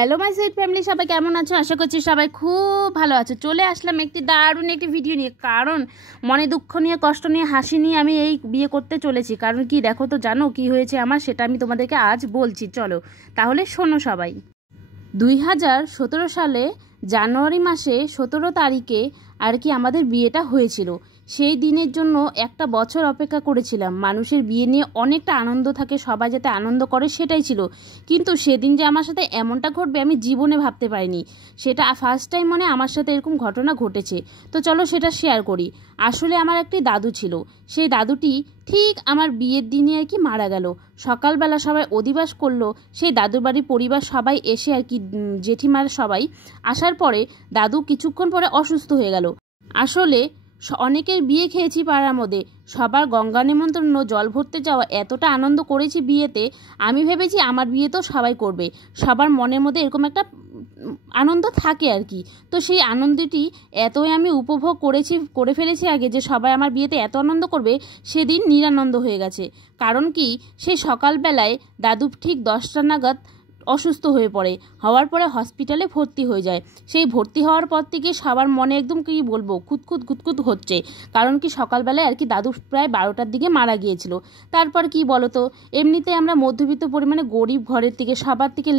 Hello my sweet family, সবাই কেমন আছো? আশা করছি সবাই খুব ভালো আছো। চলে আসলাম একটি দারুণ একটি ভিডিও নিয়ে, কারণ মনে দুঃখ নিয়ে, কষ্ট নিয়ে, হাসি নিয়ে আমি এই বিয়ে করতে চলেছি। কারণ কি দেখো তো, জানো কি হয়েছে আমার, সেটা আমি তোমাদেরকে আজ বলছি। চলো তাহলে শোনো সবাই। 2017 সালে জানুয়ারি মাসে 17 তারিখে আর কি আমাদের বিয়েটা হয়েছিল। সেই দিনের জন্য একটা বছর অপেক্ষা করেছিলাম। মানুষের বিয়ে নিয়ে অনেকটা আনন্দ থাকে, সবাই যাতে আনন্দ করে সেটাই ছিল। কিন্তু সেদিন যে আমার সাথে এমনটা ঘটবে আমি জীবনে ভাবতে পারিনি। সেটা ফার্স্ট টাইম মানে আমার সাথে এরকম ঘটনা ঘটেছে। তো চলো সেটা শেয়ার করি। আসলে আমার একটি দাদু ছিল। সেই দাদুটি ঠিক আমার বিয়ের দিনে আর কি মারা গেল। সকালবেলা সবাই অধিবাস করলো। সেই দাদুর বাড়ির পরিবার সবাই এসে আর কি, জেঠিমার সবাই আসার পরে দাদু কিছুক্ষণ পরে অসুস্থ হয়ে গেল। আসলে অনেকের বিয়ে খেয়েছি পাড়ার মধ্যে, সবার গঙ্গা নিমন্ত্রণ, জল ভরতে যাওয়া, এতটা আনন্দ করেছি বিয়েতে। আমি ভেবেছি আমার বিয়ে তো সবাই করবে, সবার মনের মধ্যে এরকম একটা আনন্দ থাকে আর কি। তো সেই আনন্দটি এতই আমি উপভোগ করে ফেলেছি আগে, যে সবাই আমার বিয়েতে এত আনন্দ করবে, সেদিন নিরানন্দ হয়ে গেছে। কারণ কি, সেই সকালবেলায় দাদু ঠিক 10টা নাগাদ অসুস্থ হয়ে পড়ে। হওয়ার পরে হসপিটালে ভর্তি হয়ে যায়। সেই ভর্তি হওয়ার পর থেকে সবার মনে একদম কি বলবো, খুঁতখুত হচ্ছে। কারণ কি সকালবেলায় আর কি দাদু প্রায় 12টার দিকে মারা গিয়েছিল। তারপর কি বলতো, এমনিতে আমরা মধ্যবিত্ত পরিমাণে গরিব ঘরের থেকে, সবার থেকে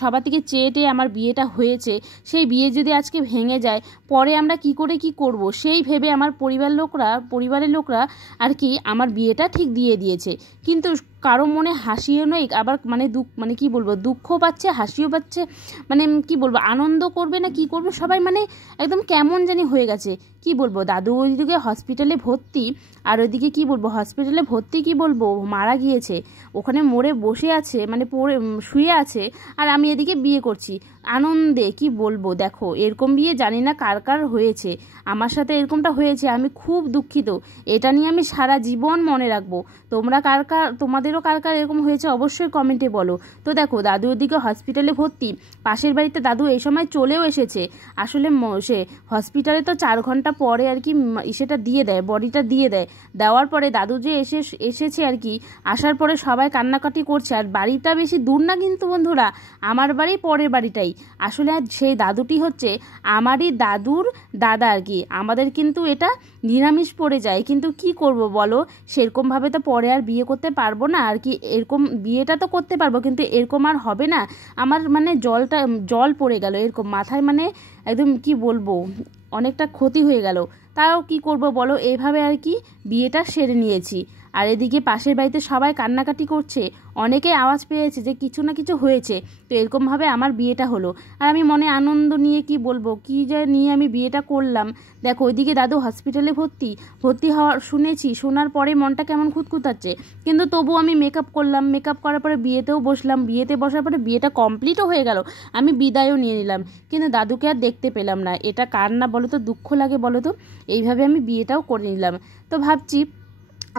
সবার থেকে চেয়ে আমার বিয়েটা হয়েছে। সেই বিয়ে যদি আজকে ভেঙে যায়, পরে আমরা কি করে কি করব, সেই ভেবে আমার পরিবারের লোকরা আর কি আমার বিয়েটা ঠিক দিয়ে দিয়েছে। কিন্তু কারো মনে হাসিও নয়, আবার কি বলবো, দুঃখ পাচ্ছে, হাসিও পাচ্ছে। কি বলবো, আনন্দ করবে না কি করবে, সবাই একদম কেমন জানি হয়ে গেছে। কি বলবো, দাদু ওইদিকে হসপিটালে ভর্তি, আর ওইদিকে কি বলবো, হসপিটালে ভর্তি কি বলবো, মারা গিয়েছে, ওখানে মরে বসে আছে, পড়ে শুয়ে আছে, আর আমি এদিকে বিয়ে করছি আনন্দে। কি বলবো, দেখো এরকম বিয়ে জানি না কার কার হয়েছে, আমার সাথে এরকমটা হয়েছে। আমি খুব দুঃখিত, এটা নিয়ে আমি সারা জীবন মনে রাখবো। তোমাদেরও কার কার এরকম হয়েছে অবশ্যই কমেন্টে বলো। তো দেখো, দাদু ওদিকে হসপিটালে ভর্তি, পাশের বাড়িতে দাদু এই সময় চলেও এসেছে। আসলে সে হসপিটালে তো 4 ঘন্টা পরে আর কি সেটা দিয়ে দেয়, বডিটা দিয়ে দেয়। দেওয়ার পরে দাদু যে এসেছে আর কি, আসার পরে সবাই কান্নাকাটি করছে। আর বাড়িটা বেশি দূর না কিন্তু বন্ধুরা, আমার বাড়ি পরের বাড়িটাই। আসলে সেই দাদুটি হচ্ছে আমারই দাদুর দাদা আর কি। আমাদের কিন্তু এটা নিরামিষ পড়ে যায়, কিন্তু কি করব বলো, সেরকমভাবে তো পরে আর বিয়ে করতে পারবো না আর কি। এরকম বিয়েটা তো করতে পারবো, কিন্তু এরকম আর হবে না। আমার জল পড়ে গেল এরকম মাথায়, একদম কি বলবো, অনেকটা ক্ষতি হয়ে গেল। তাও কি করব বলো, এইভাবে আর কি বিয়েটা সেরে নিয়েছি। আর এদিকে পাশের বাড়িতে সবাই কান্নাকাটি করছে, অনেকে আওয়াজ পেয়েছে যে কিছু না কিছু হয়েছে। তো এরকমভাবে আমার বিয়েটা হলো। আর আমি মনে আনন্দ নিয়ে কি বলবো, কি যে নিয়ে আমি বিয়েটা করলাম। দেখো ওইদিকে দাদু হসপিটালে ভর্তি শোনার পরে মনটা কেমন খুঁতখুতাচ্ছে। কিন্তু তবু আমি মেকআপ করলাম, মেকআপ করার পরে বিয়েতেও বসলাম। বিয়েতে বসার পরে বিয়েটা কমপ্লিটও হয়ে গেল, আমি বিদায়ও নিয়ে নিলাম। কিন্তু দাদুকে আর দেখতে পেলাম না। এটা কার না বলো তো দুঃখ লাগে বলো তো। এইভাবে আমি বিয়েটাও করে নিলাম। তো ভাবছি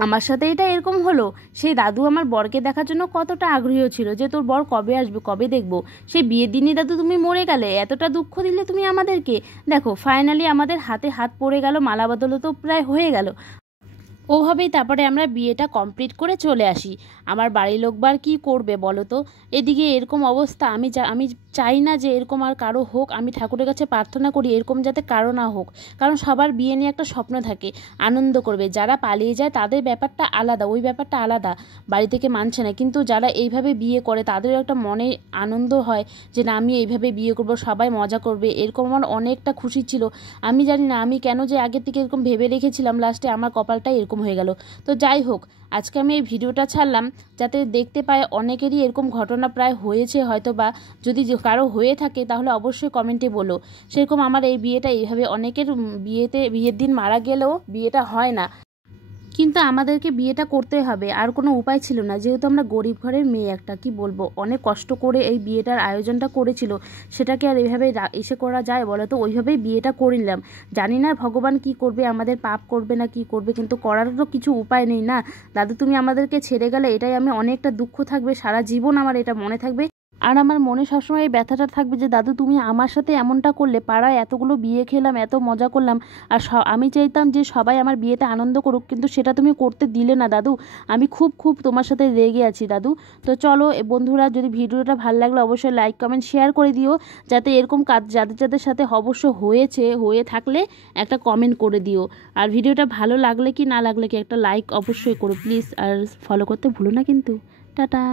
আমার সাথে এটা এরকম হলো। সেই দাদু আমার বরকে দেখার জন্য কতটা আগ্রহী ছিল, যে তোর বর কবে আসবে, কবে দেখবো। সেই বিয়ের দিনই দাদু তুমি মরে গেলে, এতটা দুঃখ দিলে তুমি আমাদেরকে। দেখো ফাইনালি আমাদের হাতে হাত পড়ে গেল, মালা বদল তো প্রায় হয়ে গেল। ওভাবেই তারপরে আমরা বিয়েটা কমপ্লিট করে চলে আসি। আমার বাড়ির লোকবার কি করবে বলো তো, এদিকে এরকম অবস্থা। আমি চাই না যে এরকম আর কারো হোক। আমি ঠাকুরের কাছে প্রার্থনা করি এরকম যাতে কারো না হোক। কারণ সবার বিয়ে নিয়ে একটা স্বপ্ন থাকে, আনন্দ করবে। যারা পালিয়ে যায় তাদের ব্যাপারটা আলাদা, ওই ব্যাপারটা আলাদা, বাড়ি থেকে মানছে না। কিন্তু যারা এইভাবে বিয়ে করে তাদেরও একটা মনে আনন্দ হয় যে না, আমি এইভাবে বিয়ে করব, সবাই মজা করবে। এরকম আমার অনেকটা খুশি ছিল। আমি জানি না আমি কেন যে আগের থেকে এরকম ভেবে রেখেছিলাম, লাস্টে আমার কপালটাই এরকম হয়ে গেল। তো যাই হোক, আজকে আমি এই ভিডিওটা ছাড়লাম যাতে দেখতে পায় অনেকেরই এরকম ঘটনা প্রায় হয়েছে হয়তো, বা যদি কারো হয়ে থাকে তাহলে অবশ্যই কমেন্টে বলো। সেরকম আমার এই বিয়েটা এইভাবে অনেকের বিয়ের দিন মারা গেলেও বিয়েটা হয় না, কিন্তু আমাদেরকে বিয়েটা করতে হবে, আর কোনো উপায় ছিল না। যেহেতু আমরা গরিব ঘরের মেয়ে একটা, কি বলবো, অনেক কষ্ট করে এই বিয়েটার আয়োজনটা করেছিল, সেটাকে আর এইভাবে করা যায় বলো তো। ওইভাবেই বিয়েটা করে নিলাম। জানি না ভগবান কি করবে, আমাদের পাপ করবে না কি করবে, কিন্তু করার তো কিছু উপায় নেই না। দাদু তুমি আমাদেরকে ছেড়ে গেলে, এটাই আমি অনেকটা দুঃখ থাকবে সারা জীবন, আমার এটা মনে থাকবে। আর আমার মনে সবসময় এই ব্যথাটা থাকবে যে দাদু তুমি আমার সাথে এমনটা করলে, পাড়ায় এতগুলো বিয়ে খেলাম, এত মজা করলাম, আর আমি চাইতাম যে সবাই আমার বিয়েতে আনন্দ করুক, কিন্তু সেটা তুমি করতে দিলে না দাদু। আমি খুব খুব তোমার সাথে রেগে আছি দাদু। তো চলো বন্ধুরা, যদি ভিডিওটা ভালো লাগলে অবশ্যই লাইক কমেন্ট শেয়ার করে দিও, যাতে এরকম কাজ যাদের যাদের সাথে অবশ্য হয়ে থাকলে একটা কমেন্ট করে দিও। আর ভিডিওটা ভালো লাগলে কি না লাগলে কি একটা লাইক অবশ্যই করো প্লিজ, আর ফলো করতে ভুলো না কিন্তু। টাটা।